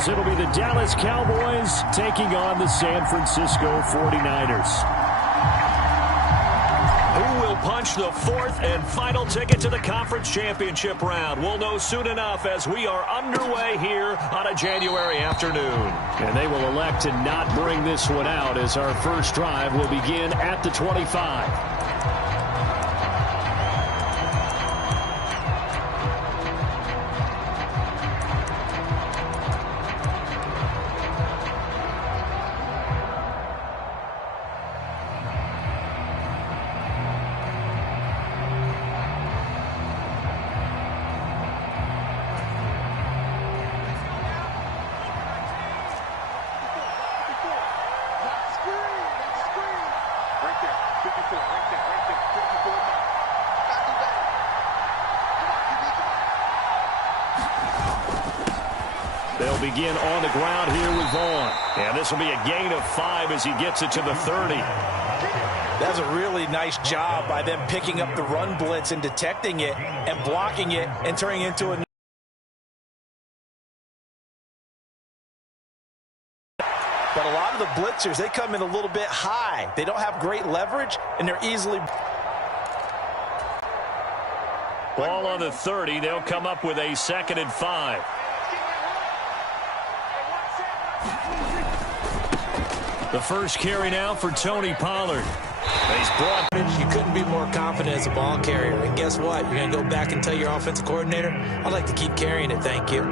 as it'll be the Dallas Cowboys taking on the San Francisco 49ers. Who will punch the fourth and final ticket to the conference championship round? We'll know soon enough as we are underway here on a January afternoon. And they will elect to not bring this one out as our first drive will begin at the 25. They'll begin on the ground here with Vaughn. And this will be a gain of 5 as he gets it to the 30. That's a really nice job by them picking up the run blitz and detecting it and blocking it and turning it into a... But a lot of the blitzers, they come in a little bit high. They don't have great leverage, and they're easily... Ball on the 30. They'll come up with a 2nd and 5. The first carry now for Tony Pollard. He's brought. You couldn't be more confident as a ball carrier. And guess what? You're going to go back and tell your offensive coordinator, I'd like to keep carrying it, thank you.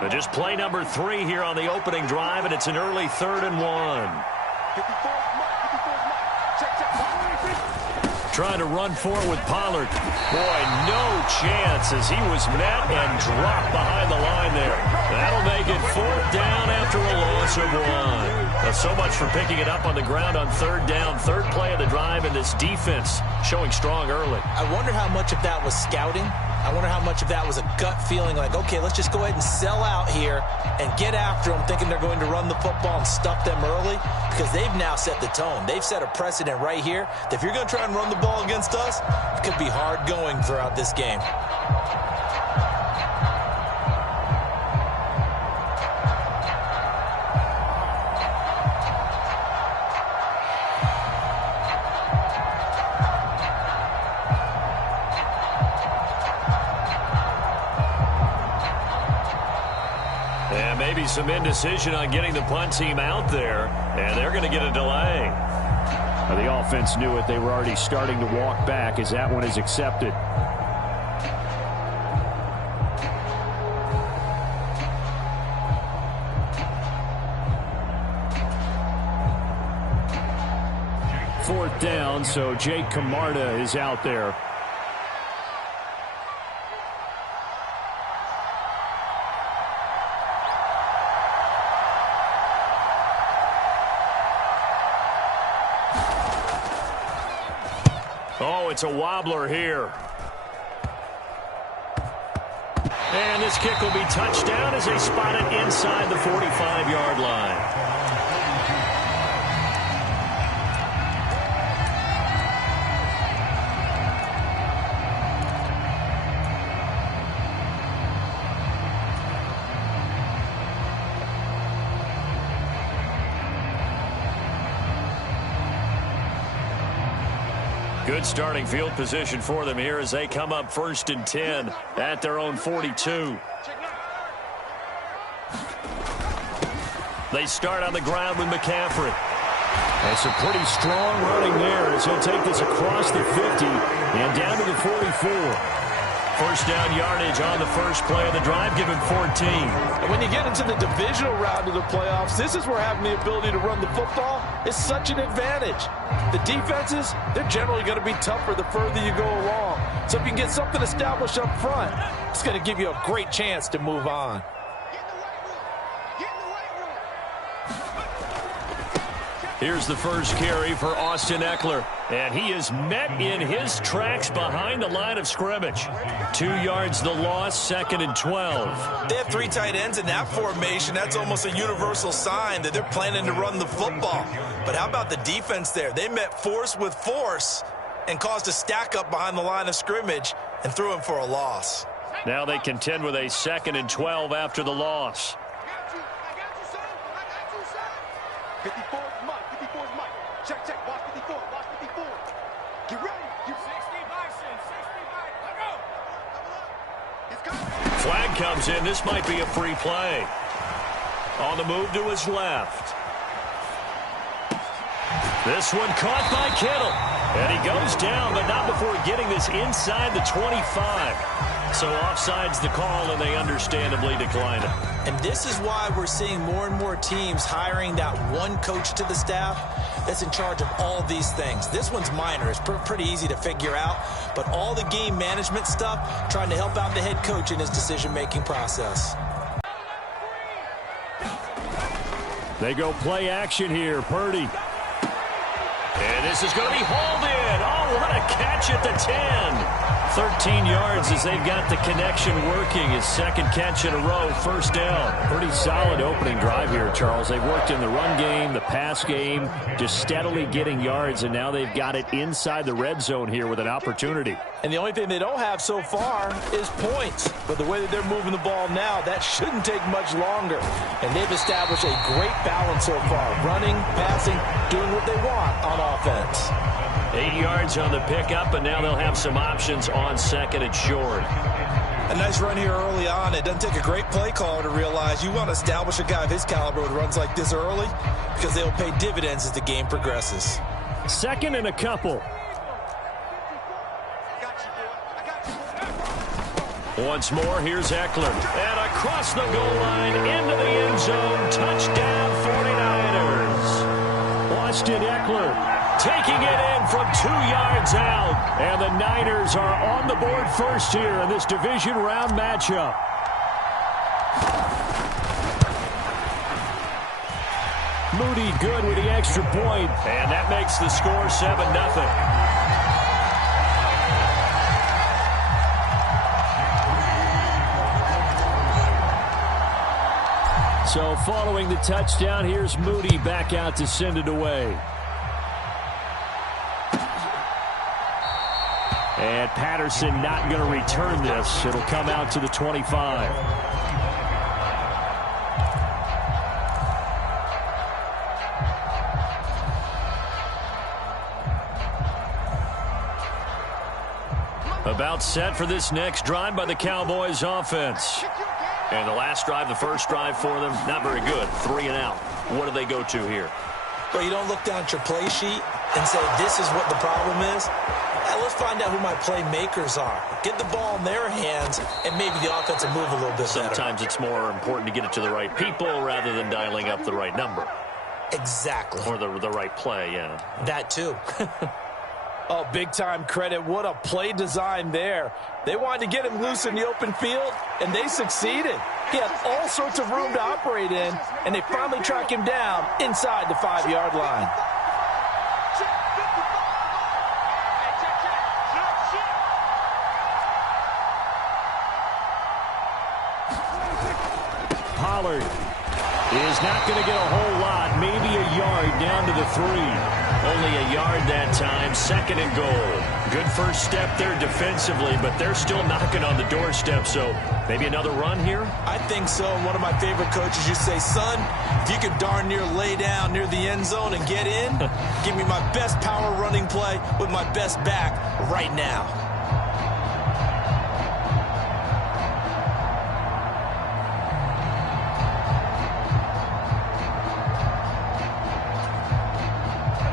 But just play number 3 here on the opening drive, and it's an early 3rd and 1. Trying to run forward with Pollard. Boy, no chance as he was met and dropped behind the line there. That'll make it 4th down after a loss of 1. So much for picking it up on the ground on 3rd down. 3rd play of the drive, and this defense showing strong early. I wonder how much of that was scouting. I wonder how much of that was a gut feeling like, okay, let's just go ahead and sell out here and get after them, thinking they're going to run the football and stuff them early, because they've now set the tone. They've set a precedent right here that if you're going to try and run the ball against us, it could be hard going throughout this game. And maybe some indecision on getting the punt team out there, and they're going to get a delay. The offense knew it. They were already starting to walk back as that one is accepted. Fourth down, so Jake Camarda is out there. Oh, it's a wobbler here. And this kick will be touchdown as they spot it inside the 45-yard line. Good starting field position for them here as they come up 1st and 10 at their own 42. They start on the ground with McCaffrey. That's a pretty strong running there as he'll take this across the 50 and down to the 44. First down yardage on the first play of the drive, give him 14. And when you get into the divisional round of the playoffs, this is where having the ability to run the football is such an advantage. The defenses, they're generally going to be tougher the further you go along. So if you can get something established up front, it's going to give you a great chance to move on. Here's the first carry for Austin Eckler, and he is met in his tracks behind the line of scrimmage. 2 yards the loss, 2nd and 12. They have 3 tight ends in that formation. That's almost a universal sign that they're planning to run the football. But how about the defense there? They met force with force and caused a stack up behind the line of scrimmage and threw him for a loss. Now they contend with a 2nd and 12 after the loss. I got you, son. I got you, son. 54's Mike. 54's Mike. Check. Watch 54. Watch 54. Get ready. 60 Bison. 60 Bison. Let go. It's coming. Flag comes in. This might be a free play. On the move to his left. This one caught by Kittle. And he goes down, but not before getting this inside the 25. So offside's the call, and they understandably decline it. And this is why we're seeing more and more teams hiring that one coach to the staff that's in charge of all these things. This one's minor. It's pretty easy to figure out. But all the game management stuff, trying to help out the head coach in his decision-making process. They go play action here. Purdy. And this is going to be hauled in. Oh, what a catch at the 10. 13 yards as they've got the connection working. His second catch in a row, first down. Pretty solid opening drive here, Charles. They've worked in the run game, the pass game, just steadily getting yards, and now they've got it inside the red zone here with an opportunity. And the only thing they don't have so far is points. But the way that they're moving the ball now, that shouldn't take much longer. And they've established a great balance so far. Running, passing, doing what they want on offense. 8 yards on the pickup, and now they'll have some options on 2nd and short. A nice run here early on. It doesn't take a great play caller to realize you want to establish a guy of his caliber with runs like this early because they'll pay dividends as the game progresses. 2nd and a couple. Once more, here's Eckler. And across the goal line, into the end zone. Touchdown, 49ers. Austin Eckler taking it in from 2 yards out. And the Niners are on the board first here in this division round matchup. Moody good with the extra point. And that makes the score 7-0. So following the touchdown, here's Moody back out to send it away. And Patterson not going to return this. It'll come out to the 25. About set for this next drive by the Cowboys offense. And the last drive, the first drive for them, not very good. 3 and out. What do they go to here? Well, you don't look down at your play sheet and say, this is what the problem is. Let's find out who my playmakers are. Get the ball in their hands, and maybe the offense will move a little bit better. Sometimes it's more important to get it to the right people rather than dialing up the right number. Exactly. Or the right play, yeah. That too. Oh, big-time credit. What a play design there. They wanted to get him loose in the open field, and they succeeded. He had all sorts of room to operate in, and they finally track him down inside the 5-yard line. Pollard is not going to get a whole lot, maybe a yard down to the 3. Only a yard that time, 2nd and goal. Good first step there defensively, but they're still knocking on the doorstep, so maybe another run here? I think so. And one of my favorite coaches used to say, son, if you can darn near lay down near the end zone and get in, give me my best power running play with my best back right now.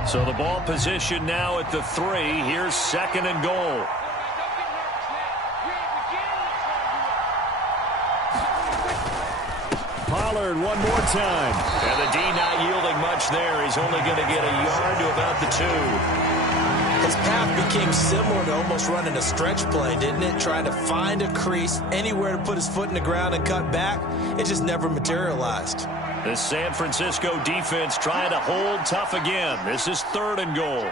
So the ball position now at the 3. Here's 2nd and goal. Pollard one more time. And the D not yielding much there. He's only going to get a yard to about the 2. His path became similar to almost running a stretch play, didn't it? Trying to find a crease, anywhere to put his foot in the ground and cut back. It just never materialized. The San Francisco defense trying to hold tough again. This is 3rd and goal.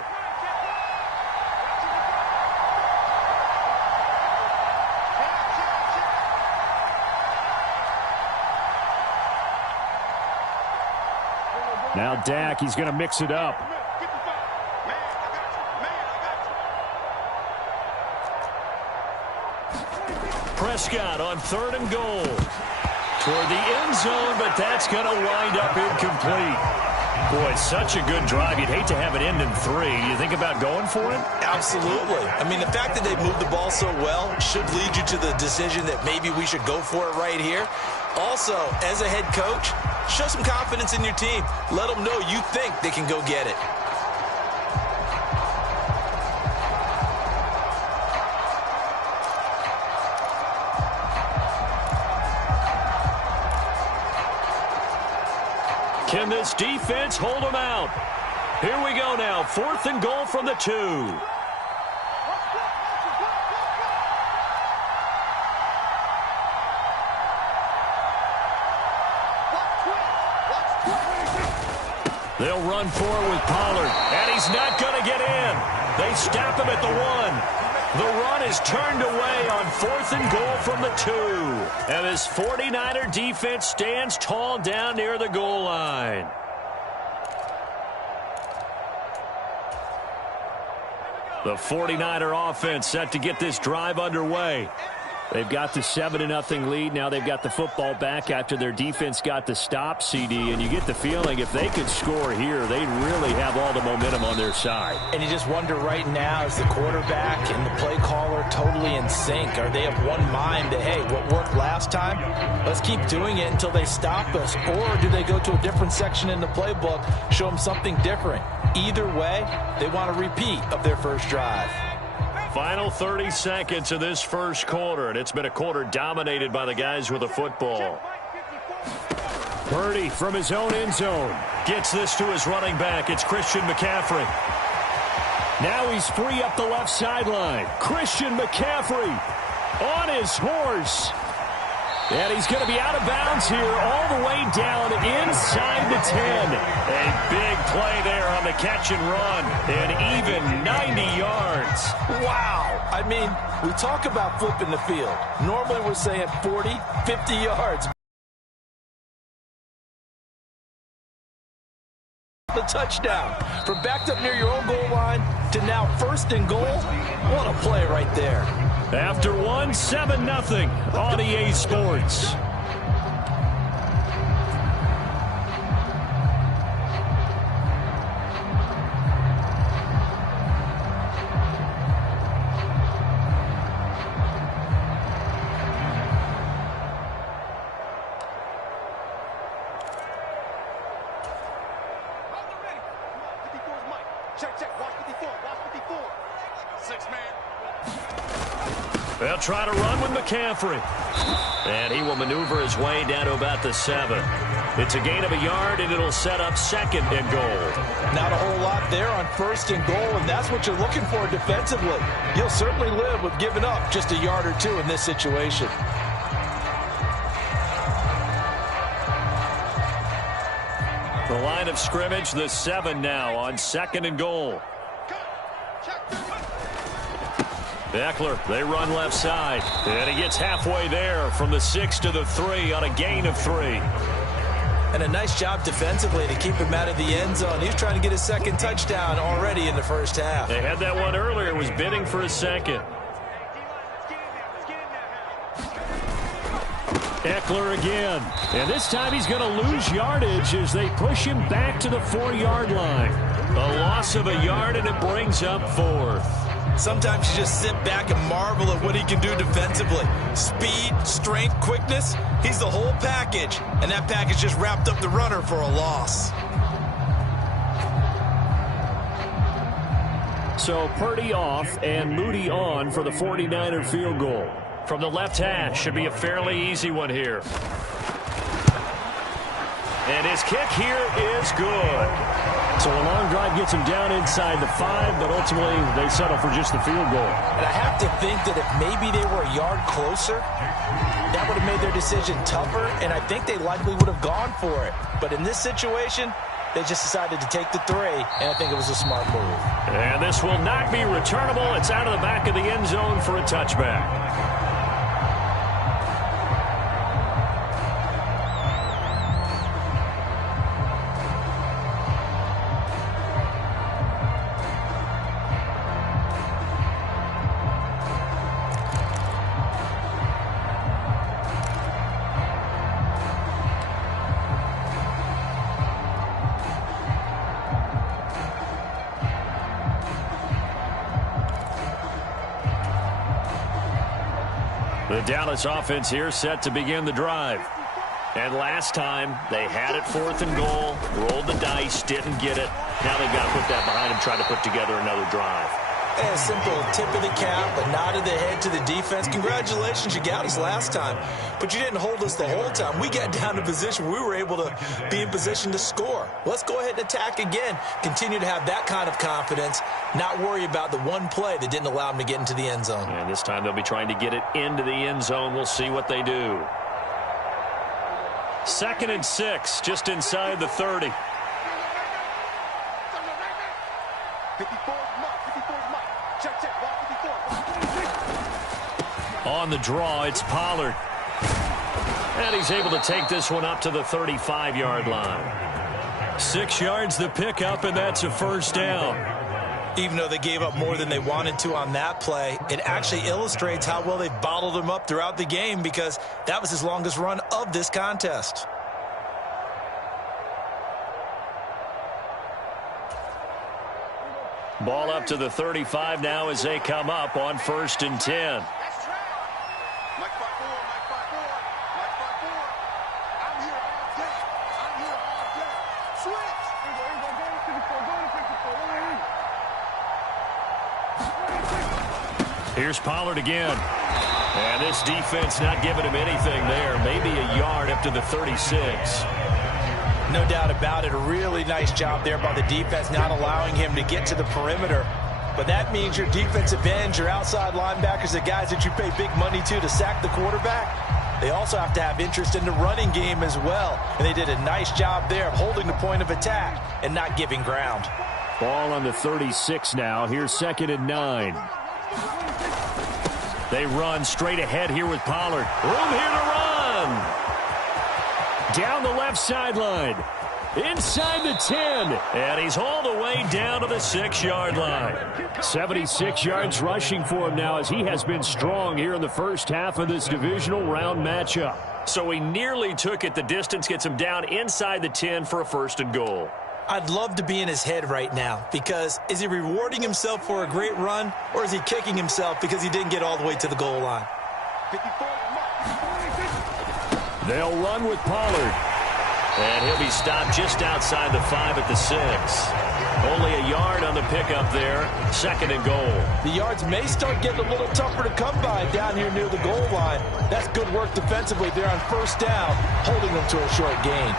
Now Dak, he's going to mix it up. Prescott on 3rd and goal. Toward the end zone, but that's going to wind up incomplete. Boy, such a good drive. You'd hate to have it end in 3. You think about going for it? Absolutely. I mean, the fact that they moved the ball so well should lead you to the decision that maybe we should go for it right here. Also, as a head coach, show some confidence in your team. Let them know you think they can go get it. Can this defense hold them out? Here we go now. 4th and goal from the 2. They'll run forward with Pollard, and he's not going to get in. They stop him at the 1. The run is turned away on 4th and goal from the 2. And this 49er defense stands tall down near the goal line. The 49er offense set to get this drive underway. They've got the 7-0 lead. Now they've got the football back after their defense got the stop, CD. And you get the feeling if they could score here, they'd really have all the momentum on their side. And you just wonder right now, is the quarterback and the play caller totally in sync? Are they of one mind that, hey, what worked last time, let's keep doing it until they stop us? Or do they go to a different section in the playbook, show them something different? Either way, they want a repeat of their first drive. Final 30 seconds of this first quarter, and it's been a quarter dominated by the guys with the football. Purdy from his own end zone. Gets this to his running back. It's Christian McCaffrey. Now he's free up the left sideline. Christian McCaffrey on his horse. And he's going to be out of bounds here all the way down inside the 10. A big play there on the catch and run. And even 90 yards. Wow. I mean, we talk about flipping the field. Normally we're saying 40, 50 yards. The touchdown. From backed up near your own goal line to now 1st and goal. What a play right there. After 7-0 on EA Sports. They'll try to run with McCaffrey. And he will maneuver his way down to about the 7. It's a gain of a yard, and it'll set up 2nd and goal. Not a whole lot there on 1st and goal, and that's what you're looking for defensively. You'll certainly live with giving up just a yard or 2 in this situation. The line of scrimmage, the 7 now on 2nd and goal. Eckler, they run left side. And he gets halfway there from the 6 to the 3 on a gain of 3. And a nice job defensively to keep him out of the end zone. He's trying to get his 2nd touchdown already in the first half. They had that one earlier, was bidding for his 2nd. Eckler again. And this time he's going to lose yardage as they push him back to the 4-yard line. A loss of a yard, and it brings up 4th. Sometimes you just sit back and marvel at what he can do defensively. Speed, strength, quickness, he's the whole package. And that package just wrapped up the runner for a loss. So Purdy off and Moody on for the 49er field goal. From the left hash, should be a fairly easy one here. And his kick here is good. So a long drive gets him down inside the 5, but ultimately they settle for just the field goal. And I have to think that if maybe they were a yard closer, that would have made their decision tougher, and I think they likely would have gone for it. But in this situation, they just decided to take the 3, and I think it was a smart move. And this will not be returnable. It's out of the back of the end zone for a touchback. The Dallas offense here set to begin the drive. And last time, they had it 4th and goal, rolled the dice, didn't get it. Now they've got to put that behind them, try to put together another drive. A simple tip of the cap, a nod of the head to the defense. Congratulations, you got us last time, but you didn't hold us the whole time. We got down to position where we were able to be in position to score. Let's go ahead and attack again. Continue to have that kind of confidence, not worry about the one play that didn't allow them to get into the end zone. And this time they'll be trying to get it into the end zone. We'll see what they do. 2nd and 6, just inside the 30. 54's Mike. 54's Mike. Check, check. Watch 54. On the draw, it's Pollard. And he's able to take this one up to the 35-yard line. 6 yards the pickup, and that's a first down. Even though they gave up more than they wanted to on that play, it actually illustrates how well they've bottled them up throughout the game, because that was his longest run of this contest. Ball up to the 35 now as they come up on 1st and 10. That's track. Mike 5-4. Mike 5-4. Mike 5-4. I'm here all day. I'm here all day. Switch. Here's Pollard again. And this defense not giving him anything there. Maybe a yard up to the 36. No doubt about it. A really nice job there by the defense, not allowing him to get to the perimeter. But that means your defensive ends, your outside linebackers, the guys that you pay big money to sack the quarterback, they also have to have interest in the running game as well. And they did a nice job there of holding the point of attack and not giving ground. Ball on the 36 now. Here's 2nd and 9. They run straight ahead here with Pollard. Room here to run. Down the left sideline. Inside the 10. And he's hauled away down to the 6-yard line. 76 yards rushing for him now, as he has been strong here in the first half of this divisional round matchup. So he nearly took it the distance, gets him down inside the 10 for a 1st and goal. I'd love to be in his head right now, because is he rewarding himself for a great run, or is he kicking himself because he didn't get all the way to the goal line? 54's Mike. They'll run with Pollard. And he'll be stopped just outside the 5 at the 6. Only a yard on the pickup there. 2nd and goal. The yards may start getting a little tougher to come by down here near the goal line. That's good work defensively there on 1st down, holding them to a short gain.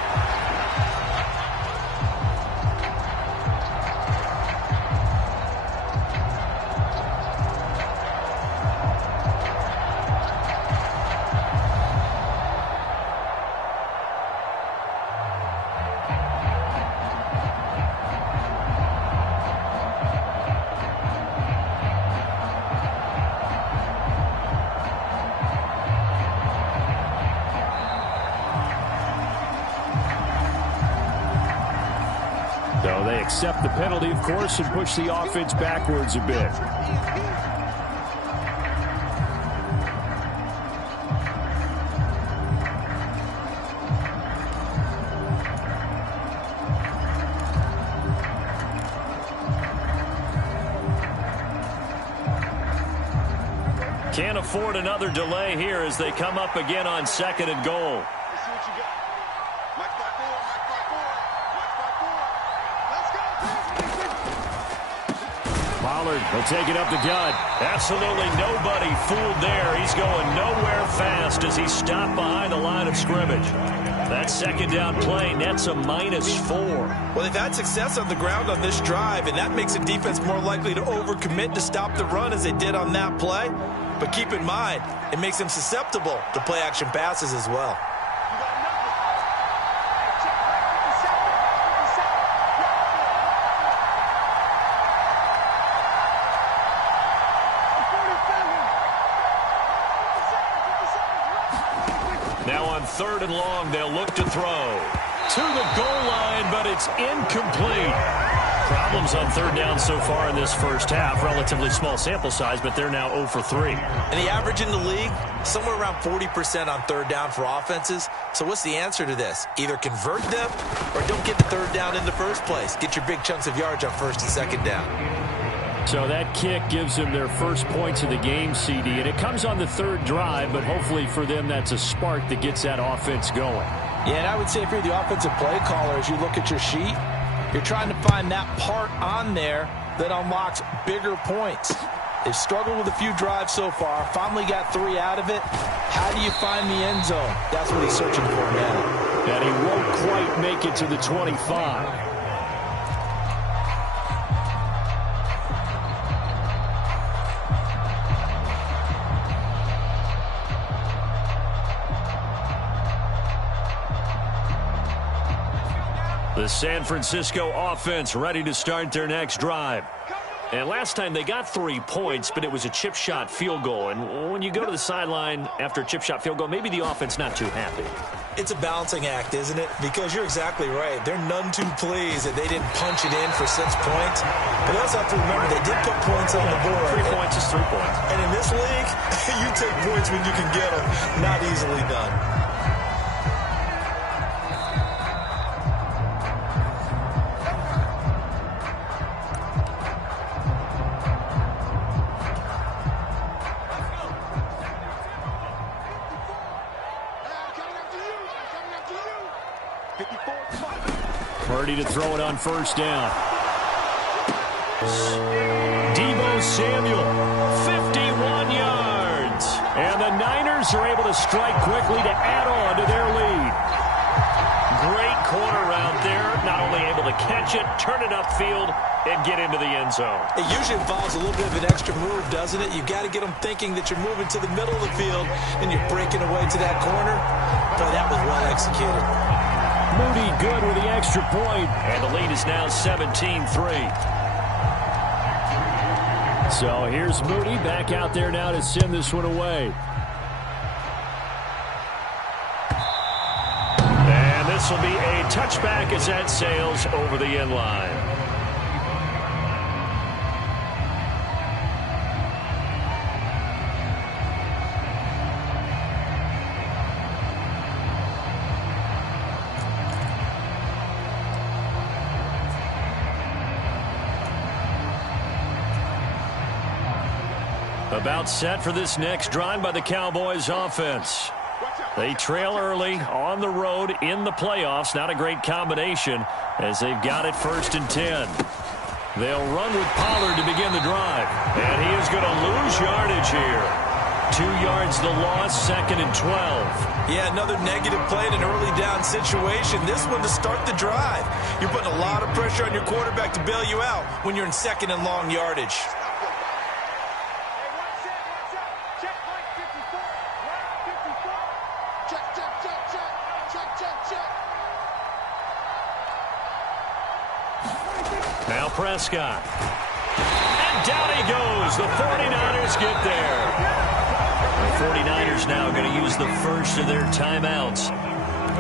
So they accept the penalty, of course, and push the offense backwards a bit. Can't afford another delay here as they come up again on 2nd and goal. Let's see what you got. Mike 5-4. Mike 5-4. Mike 5-4. Let's go. Pollard will take it up the gut. Absolutely nobody fooled there. He's going nowhere fast as he's stopped behind the line of scrimmage. That 2nd down play nets a -4. Well, they've had success on the ground on this drive, and that makes a defense more likely to overcommit to stop the run as they did on that play. But keep in mind, it makes them susceptible to play-action passes as well. Now on 3rd and long, they'll look to throw. To the goal line, but it's incomplete. Problems on 3rd down so far in this first half. Relatively small sample size, but they're now 0 for 3. And the average in the league, somewhere around 40% on 3rd down for offenses. So what's the answer to this? Either convert them or don't get the 3rd down in the first place. Get your big chunks of yards on 1st and 2nd down. So that kick gives them their first points of the game, CD, and it comes on the third drive, but hopefully for them that's a spark that gets that offense going. Yeah, and I would say if you're the offensive play caller, as you look at your sheet, you're trying to find that part on there that unlocks bigger points. They've struggled with a few drives so far, finally got 3 out of it. How do you find the end zone? That's what he's searching for now. And he won't quite make it to the 25. The San Francisco offense ready to start their next drive. And last time they got 3 points, but it was a chip shot field goal. And when you go to the sideline after a chip shot field goal, maybe the offense not too happy. It's a balancing act, isn't it? Because you're exactly right. They're none too pleased that they didn't punch it in for 6 points. But they also have to remember they did put points on the board. 3 points is 3 points. And in this league, you take points when you can get them. Not easily done. Purdy to throw it on first down. Deebo Samuel, 51 yards. And the Niners are able to strike quickly to add on to their lead. Great corner out there. Not only able to catch it, turn it upfield, and get into the end zone. It usually involves a little bit of an extra move, doesn't it? You've got to get them thinking that you're moving to the middle of the field and you're breaking away to that corner. Boy, that was well executed. Moody good with the extra point, and the lead is now 17-3. So here's Moody back out there now to send this one away. And this will be a touchback as that sails over the end line. About set for this next drive by the Cowboys offense. They trail early on the road in the playoffs. Not a great combination as they've got it 1st and 10. They'll run with Pollard to begin the drive. And he is going to lose yardage here. 2 yards the loss, 2nd and 12. Yeah, another negative play in an early down situation. This one to start the drive. You're putting a lot of pressure on your quarterback to bail you out when you're in 2nd and long yardage. Now Prescott. And down he goes. The 49ers get there. The 49ers now going to use the first of their timeouts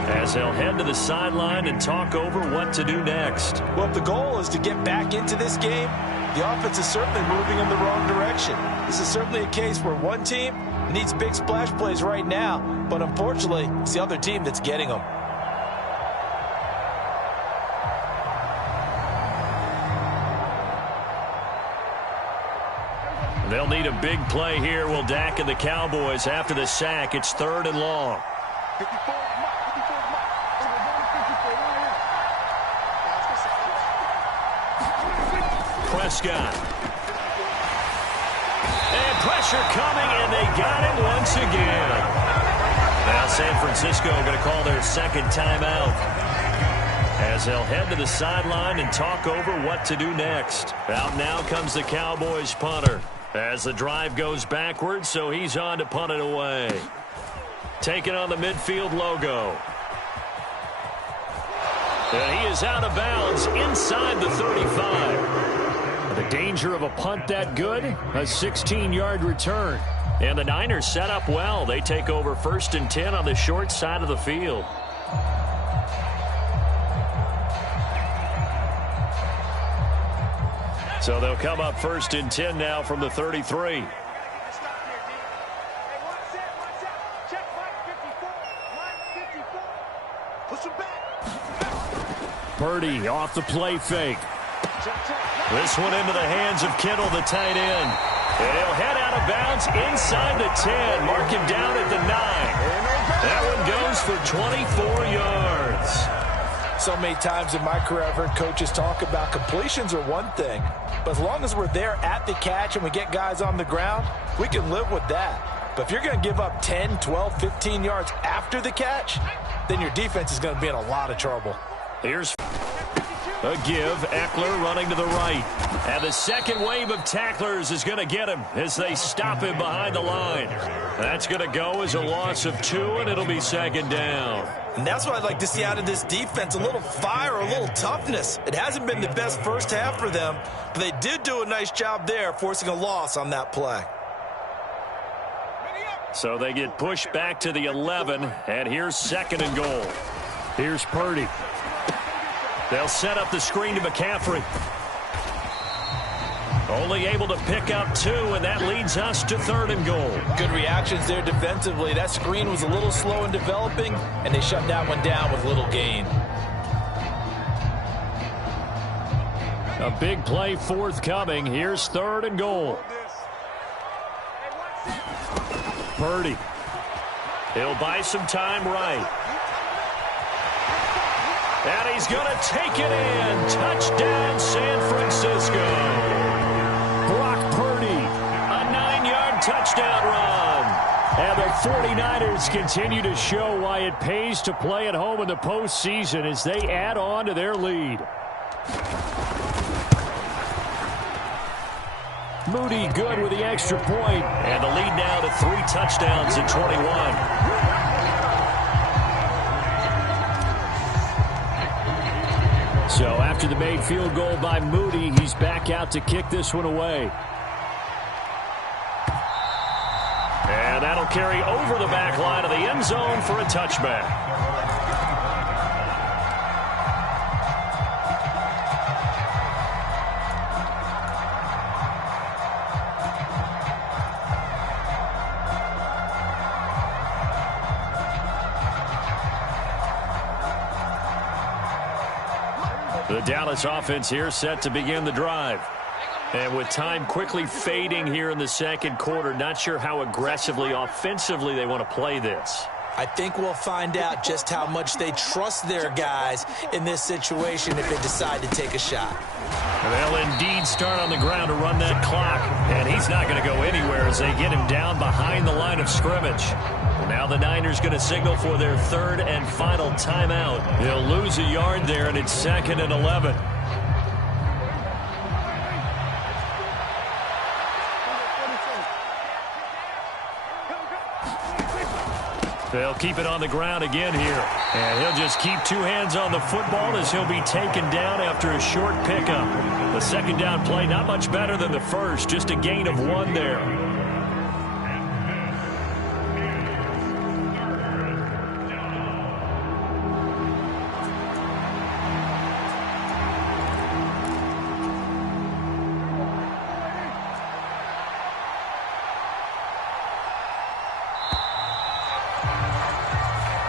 as they'll head to the sideline and talk over what to do next. Well, if the goal is to get back into this game, the offense is certainly moving in the wrong direction. This is certainly a case where one team needs big splash plays right now, but unfortunately, it's the other team that's getting them. They'll need a big play here. Will Dak and the Cowboys after the sack. It's 3rd and long. Prescott. And pressure coming, and they got it once again. Now San Francisco going to call their 2nd timeout as they'll head to the sideline and talk over what to do next. Out now comes the Cowboys punter as the drive goes backwards, so he's on to punt it away. Taking on the midfield logo. And he is out of bounds inside the 35. The danger of a punt that good, a 16-yard return. And the Niners set up well. They take over 1st and 10 on the short side of the field. So they'll come up 1st and 10 now from the 33. Purdy off the play fake. This one into the hands of Kittle, the tight end. And he'll head out of bounds inside the 10. Mark him down at the 9. That one goes for 24 yards. So many times in my career I've heard coaches talk about completions are one thing, but as long as we're there at the catch and we get guys on the ground, we can live with that. But if you're going to give up 10, 12, 15 yards after the catch, then your defense is going to be in a lot of trouble. Here's a give. Eckler running to the right. And the second wave of tacklers is going to get him as they stop him behind the line. That's going to go as a loss of 2, and it'll be second down. And that's what I'd like to see out of this defense, a little fire, a little toughness. It hasn't been the best first half for them, but they did do a nice job there, forcing a loss on that play. So they get pushed back to the 11, and here's second and goal. Here's Purdy. They'll set up the screen to McCaffrey. Only able to pick up 2, and that leads us to third and goal. Good reactions there defensively. That screen was a little slow in developing, and they shut that one down with little gain. A big play forthcoming. Here's third and goal. Purdy. He'll buy some time right. And he's going to take it in. Touchdown, San Francisco. Brock Purdy, a 9-yard touchdown run. And the 49ers continue to show why it pays to play at home in the postseason as they add on to their lead. Moody good with the extra point. And the lead now to 3 touchdowns in 21. So after the made field goal by Moody, he's back out to kick this one away. And that'll carry over the back line of the end zone for a touchback. The Dallas offense here set to begin the drive. And with time quickly fading here in the second quarter, not sure how aggressively, offensively they want to play this. I think we'll find out just how much they trust their guys in this situation if they decide to take a shot. They'll indeed start on the ground to run that clock. And he's not going to go anywhere as they get him down behind the line of scrimmage. Now the Niners going to signal for their third and final timeout. They'll lose a yard there, and it's 2nd and 11. They'll keep it on the ground again here. And he'll just keep 2 hands on the football as he'll be taken down after a short pickup. The second down play not much better than the first, just a gain of 1 there.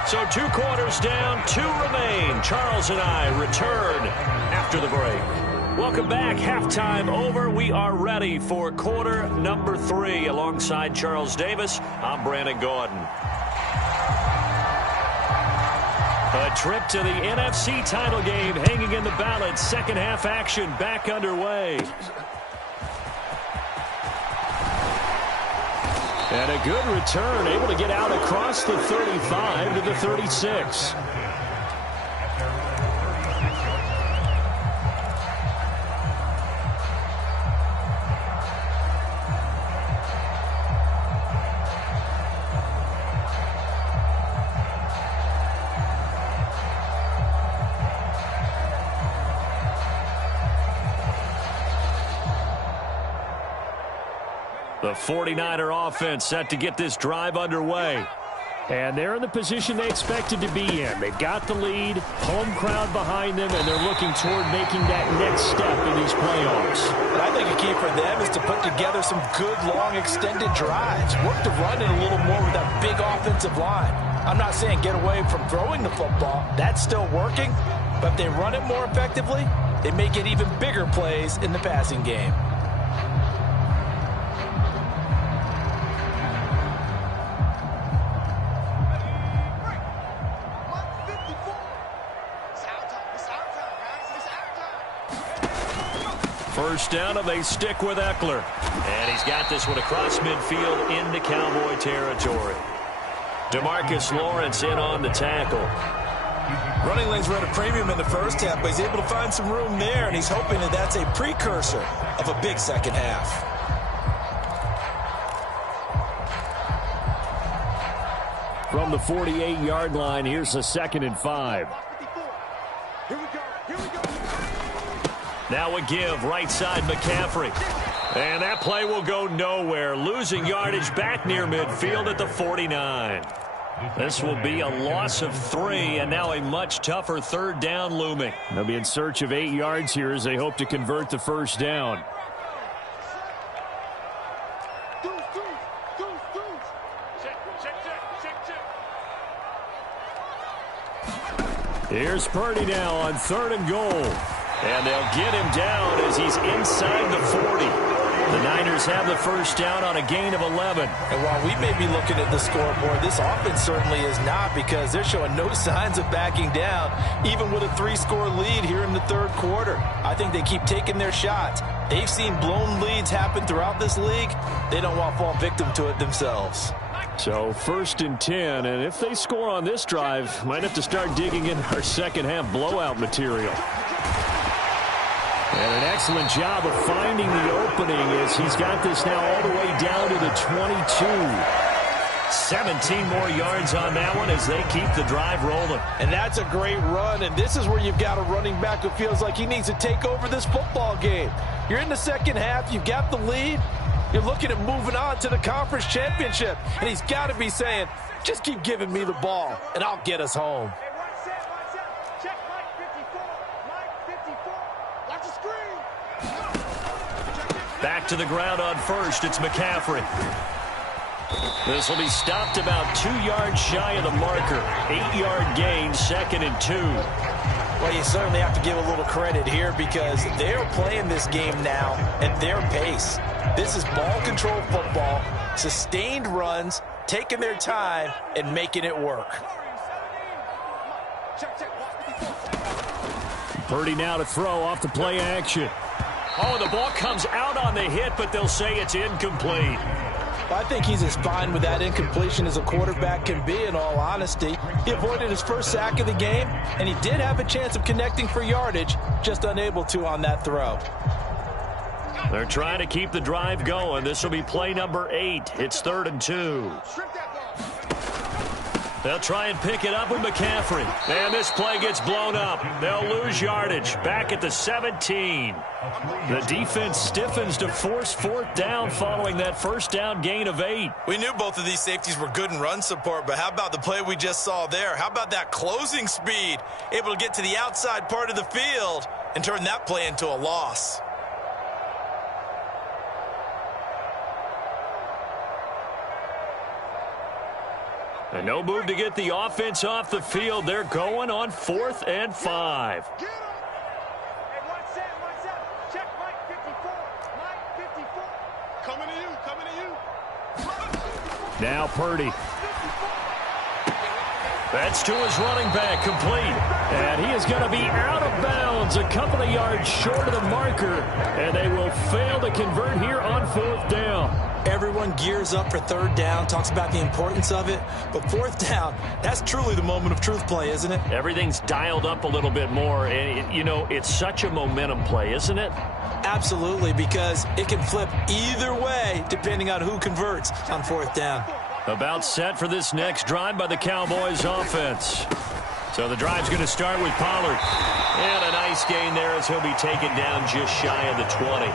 So 2 quarters down, 2 remain. Charles and I return after the break. Welcome back. Halftime over. We are ready for quarter number 3. Alongside Charles Davis, I'm Brandon Gordon. A trip to the NFC title game hanging in the balance. Second half action back underway. And a good return, able to get out across the 35 to the 36. The 49er offense set to get this drive underway. And they're in the position they expected to be in. They've got the lead, home crowd behind them, and they're looking toward making that next step in these playoffs. And I think a key for them is to put together some good, long, extended drives. Work the run in a little more with that big offensive line. I'm not saying get away from throwing the football. That's still working. But if they run it more effectively, they may get even bigger plays in the passing game. First down, and they stick with Eckler. And he's got this one across midfield into Cowboy territory. DeMarcus Lawrence in on the tackle. Running lanes were at a premium in the first half, but he's able to find some room there, and he's hoping that that's a precursor of a big second half. From the 48-yard line, here's a 2nd and 5. Here we go. Here we go. Now a give, right side McCaffrey. And that play will go nowhere. Losing yardage back near midfield at the 49. This will be a loss of 3, and now a much tougher 3rd down looming. They'll be in search of 8 yards here as they hope to convert the 1st down. Here's Purdy now on 3rd and goal. And they'll get him down as he's inside the 40. The Niners have the 1st down on a gain of 11. And while we may be looking at the scoreboard, this offense certainly is not, because they're showing no signs of backing down, even with a 3-score lead here in the 3rd quarter. I think they keep taking their shots. They've seen blown leads happen throughout this league. They don't want to fall victim to it themselves. So 1st and 10, and if they score on this drive, might have to start digging in our second half blowout material. And an excellent job of finding the opening as he's got this now all the way down to the 22. 17 more yards on that one as they keep the drive rolling. And that's a great run, and this is where you've got a running back who feels like he needs to take over this football game. You're in the second half, you've got the lead, you're looking at moving on to the conference championship, and he's got to be saying, just keep giving me the ball, and I'll get us home. Check Mike 54. Mike 54. Watch the screen. Back to the ground on 1st, it's McCaffrey. This will be stopped about 2 yards shy of the marker. 8-yard gain, 2nd and 2. Well, you certainly have to give a little credit here, because they're playing this game now at their pace. This is ball control football, sustained runs, taking their time and making it work. Purdy now to throw off the play action. Oh, the ball comes out on the hit, but they'll say it's incomplete. I think he's as fine with that incompletion as a quarterback can be, in all honesty. He avoided his first sack of the game, and he did have a chance of connecting for yardage, just unable to on that throw. They're trying to keep the drive going. This will be play number 8. It's 3rd and 2. They'll try and pick it up with McCaffrey. And this play gets blown up. They'll lose yardage. Back at the 17. The defense stiffens to force 4th down following that 1st down gain of 8. We knew both of these safeties were good in run support, but how about the play we just saw there? How about that closing speed? Able to get to the outside part of the field and turn that play into a loss. And no move to get the offense off the field. They're going on 4th and 5. Get him. Hey, watch out. Check Mike 54. Mike 54. Coming to you. Coming to you. Now Purdy. That's to his running back, complete. And he is going to be out of bounds, a couple of yards short of the marker. And they will fail to convert here on 4th down. Everyone gears up for 3rd down, talks about the importance of it. But 4th down, that's truly the moment of truth play, isn't it? Everything's dialed up a little bit more. And, you know, it's such a momentum play, isn't it? Absolutely, because it can flip either way depending on who converts on 4th down. About set for this next drive by the Cowboys offense. So the drive's going to start with Pollard. And a nice gain there as he'll be taken down just shy of the 20.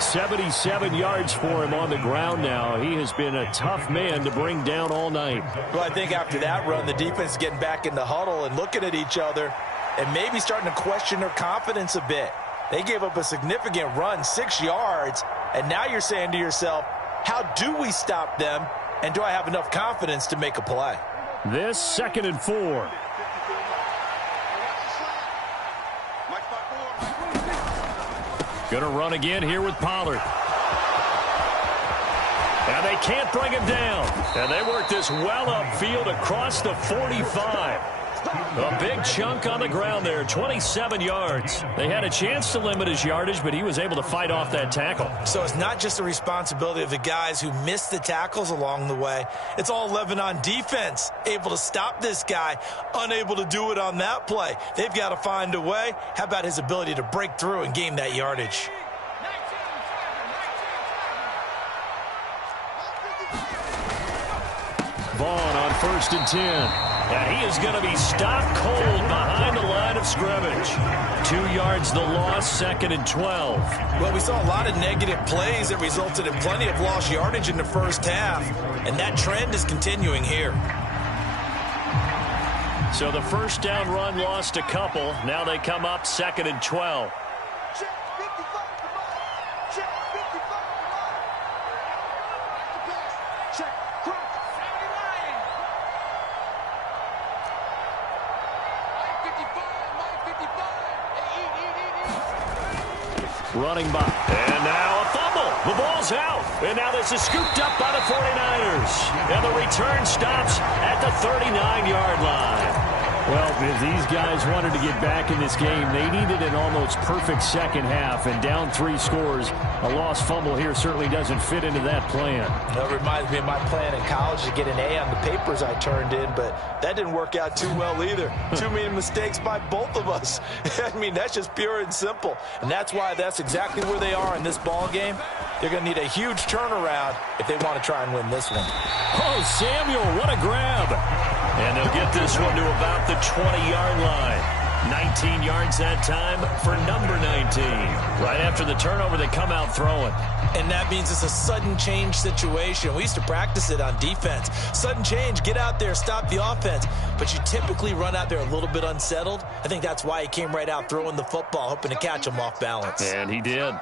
77 yards for him on the ground now. He has been a tough man to bring down all night. Well, I think after that run, the defense is getting back in the huddle and looking at each other and maybe starting to question their confidence a bit. They gave up a significant run, 6 yards, and now you're saying to yourself, how do we stop them, and do I have enough confidence to make a play? This 2nd and 4. Going to run again here with Pollard. And they can't bring him down. And they work this well upfield across the 45. A big chunk on the ground there, 27 yards. They had a chance to limit his yardage, but he was able to fight off that tackle. So it's not just the responsibility of the guys who missed the tackles along the way. It's all Lebanon defense, able to stop this guy, unable to do it on that play. They've got to find a way. How about his ability to break through and gain that yardage? Vaughn on 1st and 10. And he is going to be stopped cold behind the line of scrimmage. 2 yards the loss, 2nd and 12. Well, we saw a lot of negative plays that resulted in plenty of lost yardage in the first half. And that trend is continuing here. So the first down run lost a couple. Now they come up 2nd and 12. Check 55 to mine. Check 55 to mine. Check. Crunch. Running by. And now a fumble. The ball's out. And now this is scooped up by the 49ers. And the return stops at the 39-yard line. Well, if these guys wanted to get back in this game, they needed an almost perfect second half. And down 3 scores, a lost fumble here certainly doesn't fit into that plan. That reminds me of my plan in college to get an A on the papers I turned in, but that didn't work out too well either. Too many mistakes by both of us. I mean, that's just pure and simple. And that's why that's exactly where they are in this ball game. They're going to need a huge turnaround if they want to try and win this one. Oh, Samuel, what a grab. And they'll get this one to about the 20-yard line. 19 yards that time for number 19. Right after the turnover, they come out throwing. And that means it's a sudden change situation. We used to practice it on defense. Sudden change, get out there, stop the offense. But you typically run out there a little bit unsettled. I think that's why he came right out throwing the football, hoping to catch him off balance. And he did.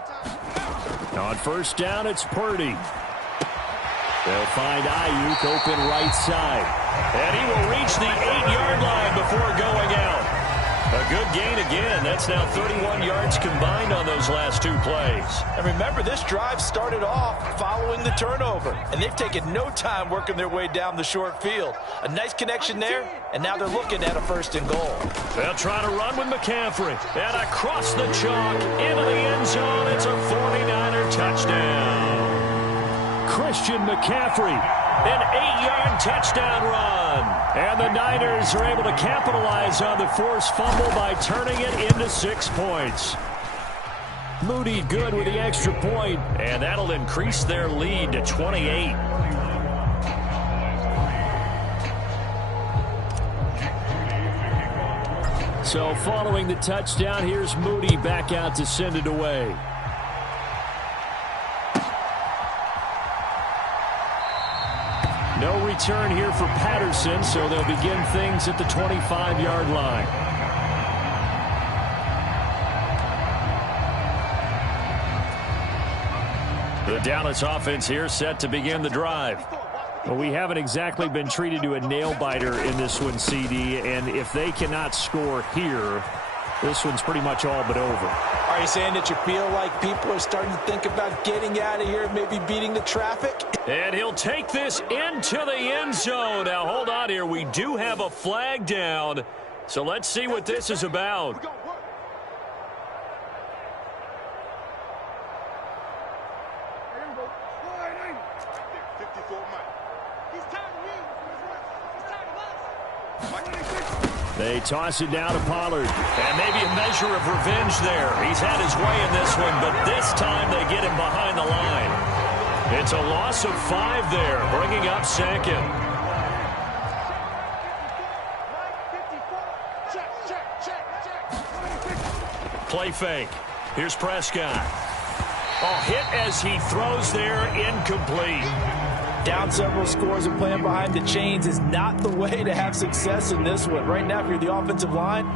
On first down, it's Purdy. They'll find Ayuk open right side. And he will reach the 8-yard line before going out. A good gain again. That's now 31 yards combined on those last 2 plays. And remember, this drive started off following the turnover. And they've taken no time working their way down the short field. A nice connection there, and now they're looking at a 1st and goal. They'll try to run with McCaffrey. And across the chalk, into the end zone. It's a 49er touchdown. Christian McCaffrey, an 8-yard touchdown run. And the Niners are able to capitalize on the forced fumble by turning it into 6 points. Moody good with the extra point, and that'll increase their lead to 28. So following the touchdown, here's Moody back out to send it away. No return here for Patterson, so they'll begin things at the 25-yard line. The Dallas offense here set to begin the drive. Well, we haven't exactly been treated to a nail-biter in this one, CD, and if they cannot score here, this one's pretty much all but over. Are you saying that you feel like people are starting to think about getting out of here, maybe beating the traffic? And he'll take this into the end zone. Now, hold on here. We do have a flag down, so let's see what this is about. They toss it down to Pollard. And maybe a measure of revenge there. He's had his way in this one, but this time they get him behind the line. It's a loss of 5 there, bringing up 2nd. Play fake. Here's Prescott. Oh, hit as he throws there, incomplete. Down several scores and playing behind the chains is not the way to have success in this one. Right now, if you're the offensive line,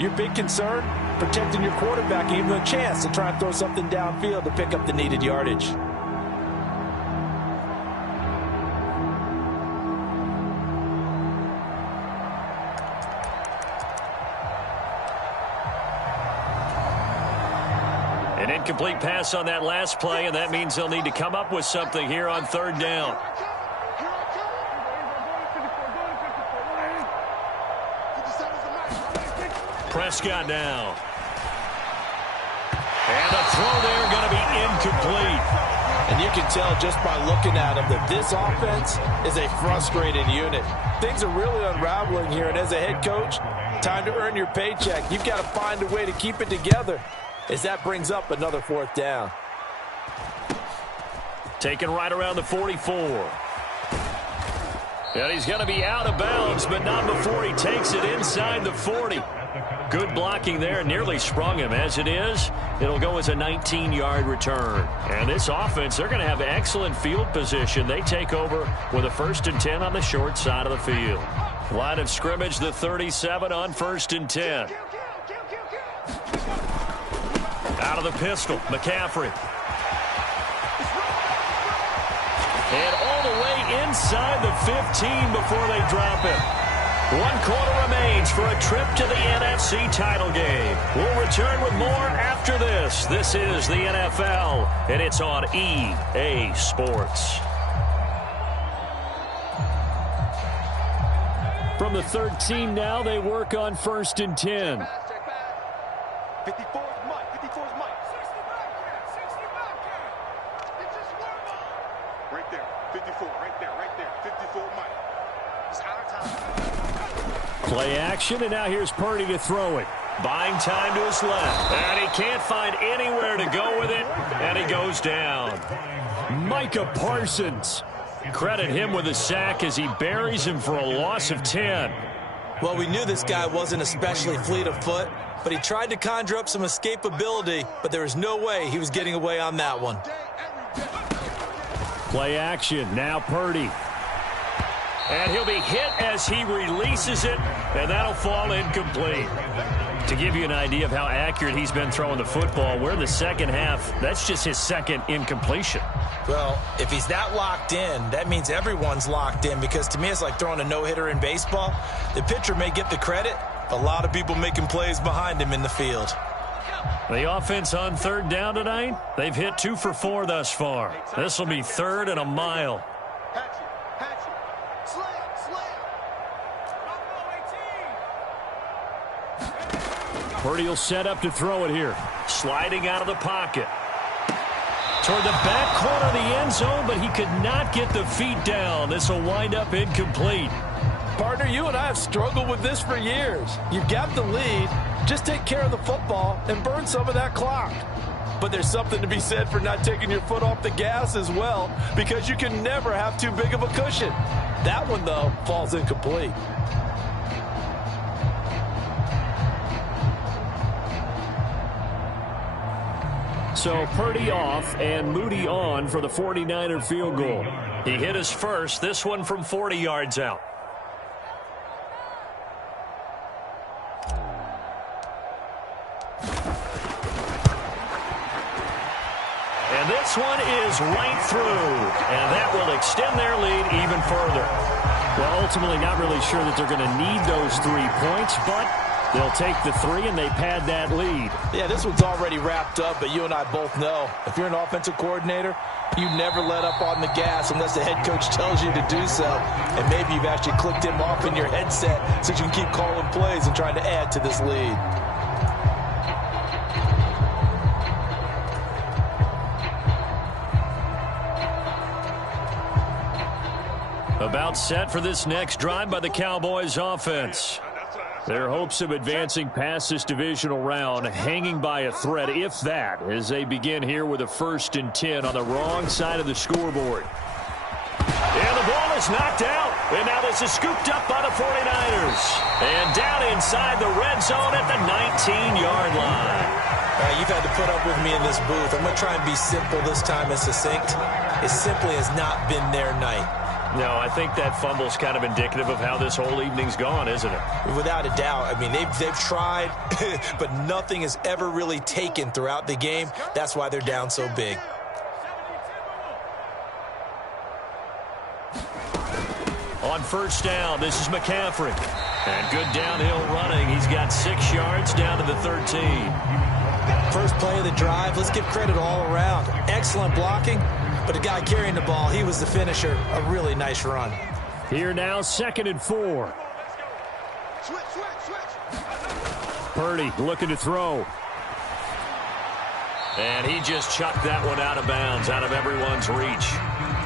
your big concern, protecting your quarterback, giving him a chance to try and throw something downfield to pick up the needed yardage. An incomplete pass on that last play, and that means they'll need to come up with something here on third down. Prescott now. And the throw there going to be incomplete. And you can tell just by looking at him that this offense is a frustrated unit. Things are really unraveling here, and as a head coach, time to earn your paycheck. You've got to find a way to keep it together, as that brings up another fourth down. Taken right around the 44. And he's going to be out of bounds, but not before he takes it inside the 40. Good blocking there, nearly sprung him. As it is, it'll go as a 19-yard return. And this offense, they're going to have excellent field position. They take over with a 1st and 10 on the short side of the field. Line of scrimmage, the 37 on 1st and 10. Out of the pistol, McCaffrey. And all the way inside the 15 before they drop it. 1 quarter remains for a trip to the NFC title game. We'll return with more after this. This is the NFL, and it's on EA Sports. From the 13 now, they work on 1st and 10. 54's Mike. 54's Mike. 60 back there. It's just one ball. Right there. 54. Right there. Right there. 54 Mike. It's our time. Play action, and now here's Purdy to throw it. Buying time to his left. And he can't find anywhere to go with it, and he goes down. Micah Parsons. Credit him with a sack as he buries him for a loss of 10. Well, we knew this guy wasn't especially fleet of foot, but he tried to conjure up some escapability, but there was no way he was getting away on that one. Play action, now Purdy. And he'll be hit as he releases it, and that'll fall incomplete. To give you an idea of how accurate he's been throwing the football, we're in the second half. That's just his second incompletion. Well, if he's that locked in, that means everyone's locked in, because to me it's like throwing a no-hitter in baseball. The pitcher may get the credit, but a lot of people making plays behind him in the field. The offense on third down tonight, they've hit 2 for 4 thus far. This will be 3rd and a mile. Purdy will set up to throw it here. Sliding out of the pocket. Toward the back corner of the end zone, but he could not get the feet down. This will wind up incomplete. Partner, you and I have struggled with this for years. You've got the lead. Just take care of the football and burn some of that clock. But there's something to be said for not taking your foot off the gas as well, because you can never have too big of a cushion. That one, though, falls incomplete. So Purdy off and Moody on for the 49er field goal. He hit his first, this one from 40 yards out. And this one is right through, and that will extend their lead even further. Well, ultimately not really sure that they're going to need those 3 points, but they'll take the 3 and they pad that lead. Yeah, this one's already wrapped up, but you and I both know if you're an offensive coordinator, you never let up on the gas unless the head coach tells you to do so. And maybe you've actually clicked him off in your headset so you can keep calling plays and trying to add to this lead. About set for this next drive by the Cowboys offense. Their hopes of advancing past this divisional round hanging by a thread, if that, as they begin here with a 1st and 10 on the wrong side of the scoreboard. And the ball is knocked out. And now this is scooped up by the 49ers. And down inside the red zone at the 19-yard line. You've had to put up with me in this booth. I'm going to try and be simple this time and succinct. It simply has not been their night. No, I think that fumble's kind of indicative of how this whole evening's gone, isn't it? Without a doubt. I mean, they've tried, but nothing is ever really taken throughout the game. That's why they're down so big. On 1st down, this is McCaffrey. And good downhill running. He's got 6 yards down to the 13. First play of the drive, let's give credit all around. Excellent blocking, but the guy carrying the ball, he was the finisher. A really nice run. Here now, 2nd and 4. Switch. Purdy looking to throw. And he just chucked that one out of bounds, out of everyone's reach.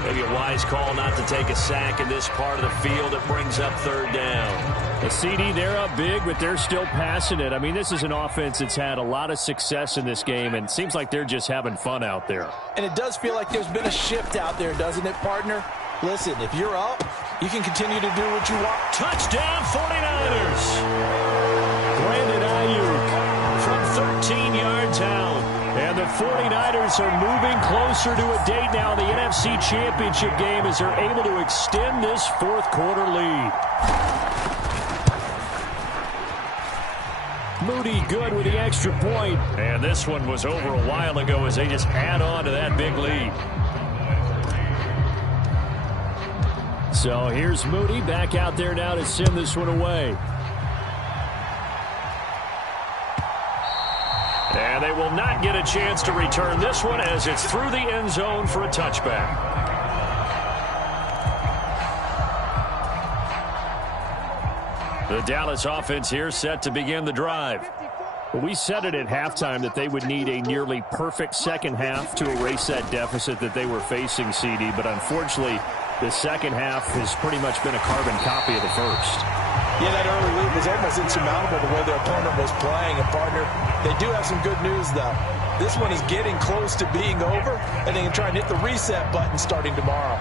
Maybe a wise call not to take a sack in this part of the field. It brings up 3rd down. The CD, they're up big, but they're still passing it. I mean, this is an offense that's had a lot of success in this game, and it seems like they're just having fun out there. And it does feel like there's been a shift out there, doesn't it, partner? Listen, if you're up, you can continue to do what you want. Touchdown 49ers! Brandon Ayuk from 13 yards out. And the 49ers are moving closer to a date now in the NFC Championship game as they're able to extend this 4th quarter lead. Moody good with the extra point. And this one was over a while ago as they just add on to that big lead. So here's Moody back out there now to send this one away. And they will not get a chance to return this one as it's through the end zone for a touchback. The Dallas offense here set to begin the drive. We said it at halftime that they would need a nearly perfect second half to erase that deficit that they were facing, CD. But unfortunately, the second half has pretty much been a carbon copy of the first. Yeah, that early lead was almost insurmountable the way their opponent was playing. And, partner, they do have some good news, though. This one is getting close to being over, and they can try and hit the reset button starting tomorrow.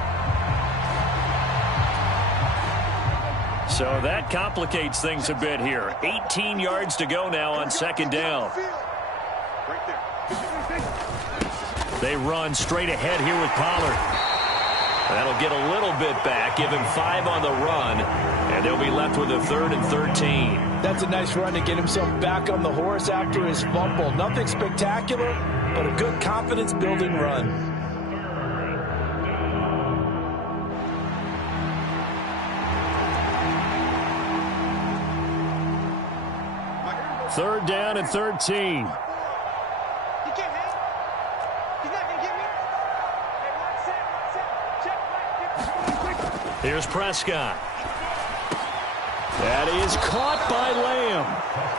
So that complicates things a bit here. 18 yards to go now on 2nd down. They run straight ahead here with Pollard. That'll get a little bit back, give him 5 on the run, and they'll be left with a 3rd and 13. That's a nice run to get himself back on the horse after his fumble. Nothing spectacular, but a good confidence-building run. Third down and 13. Here's Prescott. That is caught by Lamb.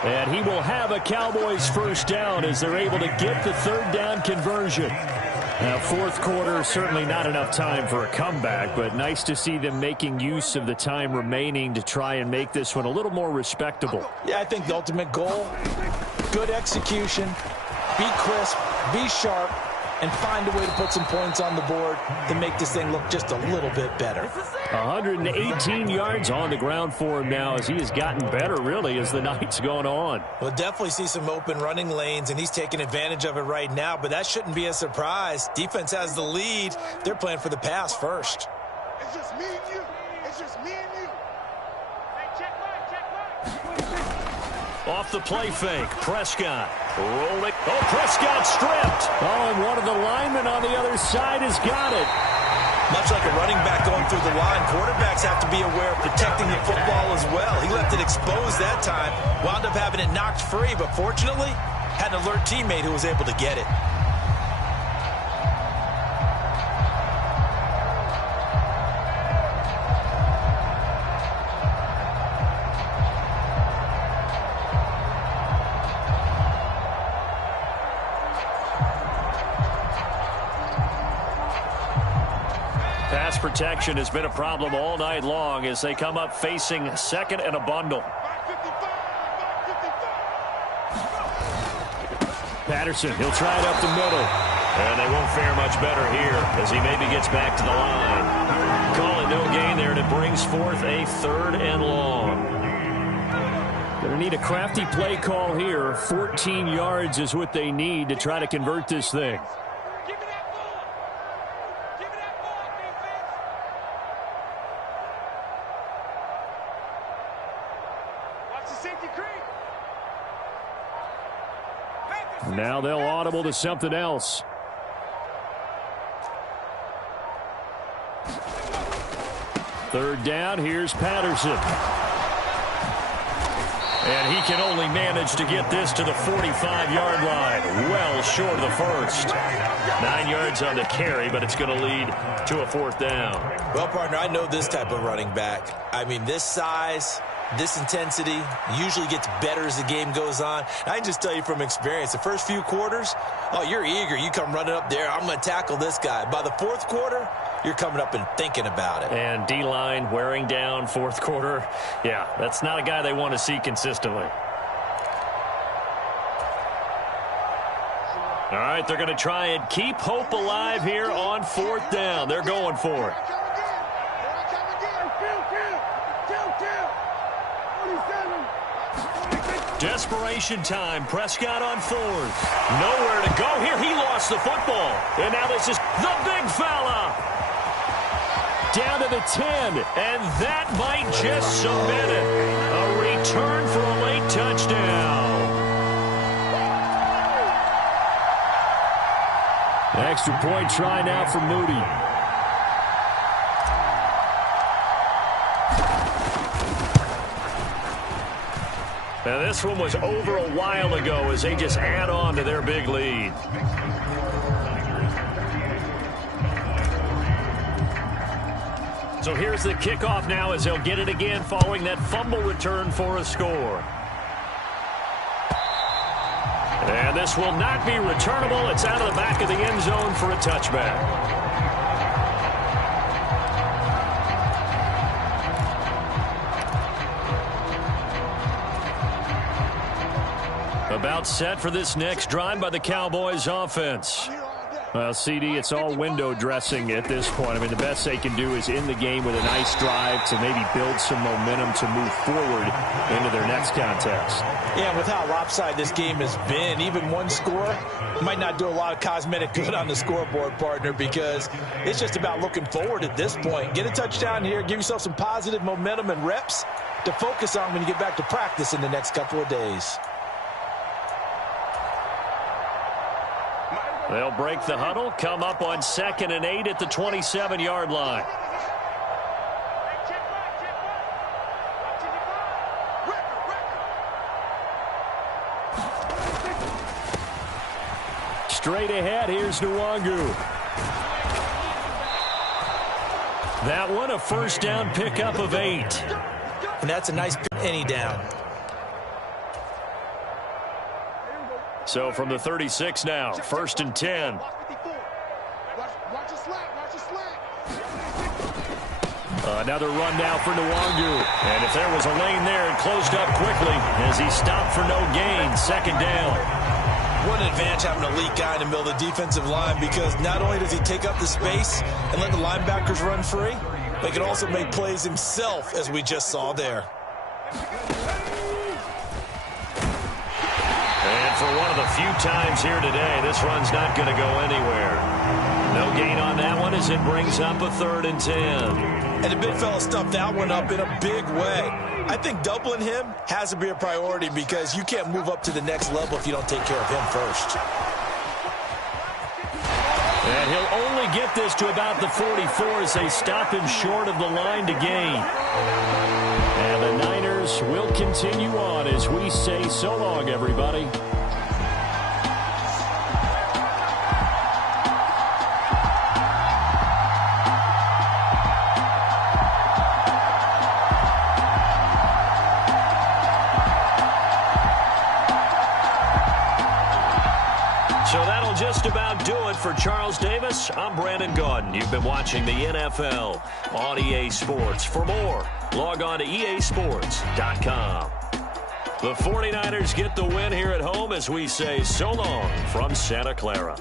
And he will have a Cowboys first down as they're able to get the 3rd down conversion. Now, 4th quarter, certainly not enough time for a comeback, but nice to see them making use of the time remaining to try and make this one a little more respectable. Yeah, I think the ultimate goal, good execution, be crisp, be sharp, and find a way to put some points on the board to make this thing look just a little bit better. 118 yards on the ground for him now as he has gotten better, really, as the night's gone on. We'll definitely see some open running lanes, and he's taking advantage of it right now, but that shouldn't be a surprise. Defense has the lead. They're playing for the pass first. It's just me and you. It's just me and you. Hey, check mine. Off the play fake, Prescott. Rolling. Oh, Prescott stripped. Oh, and one of the linemen on the other side has got it. Much like a running back going through the line, quarterbacks have to be aware of protecting the football as well. He left it exposed that time, wound up having it knocked free, but fortunately, had an alert teammate who was able to get it. Pass protection has been a problem all night long as they come up facing 2nd and a bundle. Patterson, he'll try it up the middle. And they won't fare much better here as he maybe gets back to the line. Call it no gain there, and it brings forth a 3rd and long. Going to need a crafty play call here. 14 yards is what they need to try to convert this thing. Now they'll audible to something else. Third down, here's Patterson. And he can only manage to get this to the 45-yard line. Well short of the first. 9 yards on the carry, but it's going to lead to a 4th down. Well, partner, I know this type of running back. I mean, this size, this intensity usually gets better as the game goes on. I can just tell you from experience, the first few quarters, oh, you're eager. You come running up there, I'm going to tackle this guy. By the 4th quarter, you're coming up and thinking about it. And D-line wearing down 4th quarter. Yeah, that's not a guy they want to see consistently. All right, they're going to try and keep hope alive here on 4th down. They're going for it. Desperation time. Prescott on 4th. Nowhere to go here. He lost the football. And now this is the big fella. Down to the 10. And that might just cement it. A return for a late touchdown. Extra point try now for Moody. Now this one was over a while ago as they just add on to their big lead. So here's the kickoff now as they'll get it again following that fumble return for a score. And this will not be returnable. It's out of the back of the end zone for a touchback. About set for this next drive by the Cowboys offense. Well, CD, it's all window dressing at this point. I mean, the best they can do is in the game with a nice drive to maybe build some momentum to move forward into their next contest. Yeah, with how lopsided this game has been, even one score might not do a lot of cosmetic good on the scoreboard, partner, because it's just about looking forward at this point. Get a touchdown here, give yourself some positive momentum and reps to focus on when you get back to practice in the next couple of days. They'll break the huddle, come up on 2nd and 8 at the 27-yard line. Straight ahead, here's Nwangu. That one, a first down pickup of 8. And that's a nice any down. So from the 36 now, 1st and 10. Another run now for Nwangu. And if there was a lane there, it closed up quickly as he stopped for no gain. 2nd down. What an advantage having an elite guy in the middle of the defensive line, because not only does he take up the space and let the linebackers run free, but he can also make plays himself, as we just saw there. And for one of the few times here today, this run's not going to go anywhere. No gain on that one as it brings up a 3rd and 10. And the big fella stuffed that one up in a big way. I think doubling him has to be a priority, because you can't move up to the next level if you don't take care of him first. And he'll only get this to about the 44 as they stop him short of the line to gain. And the Niners will continue on as we say so long, everybody. So that'll just about do it for Charles Davis. I'm Brandon Gaudin. You've been watching the NFL on EA Sports. For more, log on to easports.com. The 49ers get the win here at home as we say so long from Santa Clara.